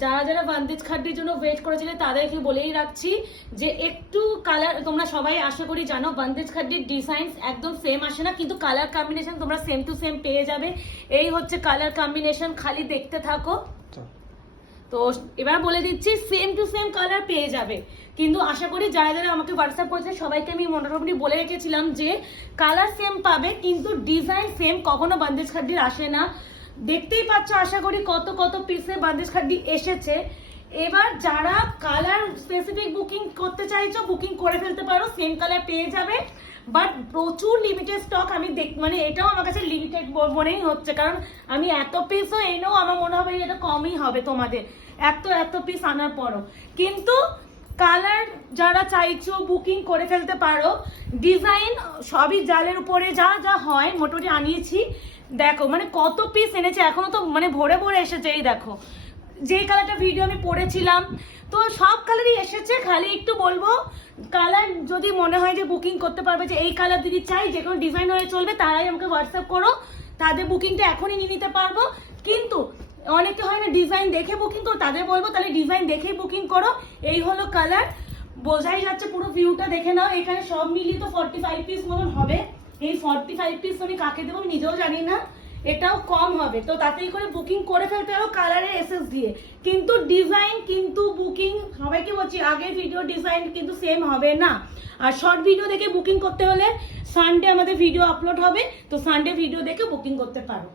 যারা যারা বান্দেজ খাড্ডির জন্য ওয়েট করেছিলে তাদেরকে বলেই রাখছি যে একটু কালার, তোমরা সবাই আশা করি জানো বান্দেজ খাড্ডির ডিজাইন একদম সেম আসে না, কিন্তু কালার কম্বিনেশন তোমরা সেম টু সেম পেয়ে যাবে। এই হচ্ছে কালার কম্বিনেশন, খালি দেখতে থাকো। তো এবার বলে দিচ্ছি সেম টু সেম কালার পেয়ে যাবে, কিন্তু আশা করি যারা যারা আমাকে হোয়াটসঅ্যাপ করেছে সবাইকে আমি মোটামুটি বলে রেখেছিলাম যে কালার সেম পাবে, কিন্তু ডিজাইন সেম কখনো বান্দেজ খাড্ডির আসে না। দেখতেই পাচ্ছ আশা করি কত কত পিসে বান্দেজ খাড্ডি এসেছে। এবার যারা কালার স্পেসিফিক বুকিং করতে চাইছো বুকিং করে ফেলতে পারো, সেম কালার পেয়ে যাবে, বাট প্রচুর লিমিটেড স্টক। আমি মানে এটাও আমার কাছে লিমিটেড মনেই হচ্ছে, কারণ আমি এত পিসও এনেও আমার মনে হবে এটা কমই হবে তোমাদের এত পিস আনার পরও। কিন্তু কালার যারা চাইছো বুকিং করে ফেলতে পারো। ডিজাইন সবই জালের উপরে যা যা হয় মোটামুটি আনিয়েছি। দেখো মানে কত পিস এনেছে, এখনো তো মানে ভরে ভরে এসেছে। এই দেখো যেই কালারটা ভিডিও আমি পড়েছিলাম, তো সব কালারই এসেছে। খালি একটু বলবো কালার যদি মনে হয় যে বুকিং করতে পারবে, যে এই কালার যদি চাই যে কোনো ডিজাইন হয়ে চলবে, তারাই আমাকে হোয়াটসঅ্যাপ করো, তাদের বুকিংটা এখনই নিয়ে নিতে পারবো। কিন্তু অনেকে হয় না ডিজাইন দেখে বুকিং করো, তাদের বলবো তাহলে ডিজাইন দেখেই বুকিং করো। এই হলো কালার, বোঝাই যাচ্ছে। পুরো ভিউটা দেখে নাও, এখানে সব মিলিয়ে তো 45 পিস মতন হবে। এই 45 পিস আমি কাকে দেবো আমি নিজেও জানি না, এটাও কম হবে। তো তাতেই করে বুকিং করে ফেলতে হবে কালারের এসএস দিয়ে। কিন্তু ডিজাইন কিন্তু বুকিং সবাইকে বলছি আগের ভিডিও ডিজাইন কিন্তু সেম হবে না। আর শর্ট ভিডিও দেখে বুকিং করতে হলে সানডে আমাদের ভিডিও আপলোড হবে, তো সানডে ভিডিও দেখে বুকিং করতে পারো।